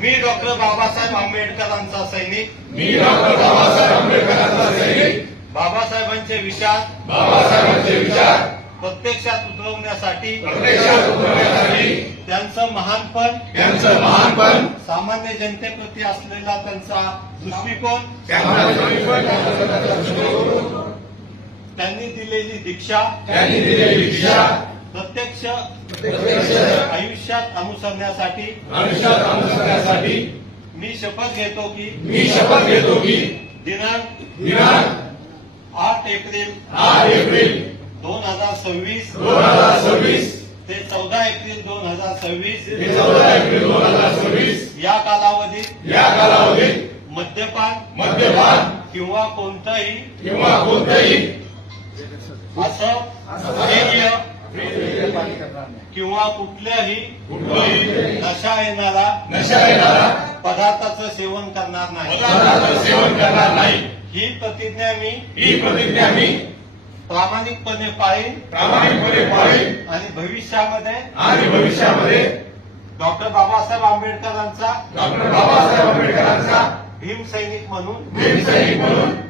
मी doctor Babasaheb आंबेडकरांचा सैनिक. मी doctor Babasaheb आंबेडकरांचा सैनिक. बाबासाहेबांचे विचार बाबासाहेबांचे विचार प्रत्यक्षात उतरवण्यासाठी त्यांचं महानपण सामान्य जनतेप्रती असलेला त्यांचा दृष्टिकोन त्यांनी दिलेली दीक्षा प्रत्यक्ष आयुष्यात अनुसरण्यासाठी मी शपथ घेतो की दिनांक 8 एप्रिल 2026 ते 14 एप्रिल 2026 या कालावधीत मद्यपान किंवा कोणतंही असं पेय किंवा कुठल्याही नशा येणारा पदार्थाचं सेवन करणार नाही. ही प्रतिज्ञा मी प्रामाणिकपणे पाळीन आणि भविष्यामध्ये डॉक्टर बाबासाहेब आंबेडकरांचा भीम सैनिक म्हणून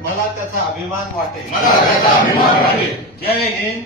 मला त्याचा अभिमान वाटेल. जय हिंद.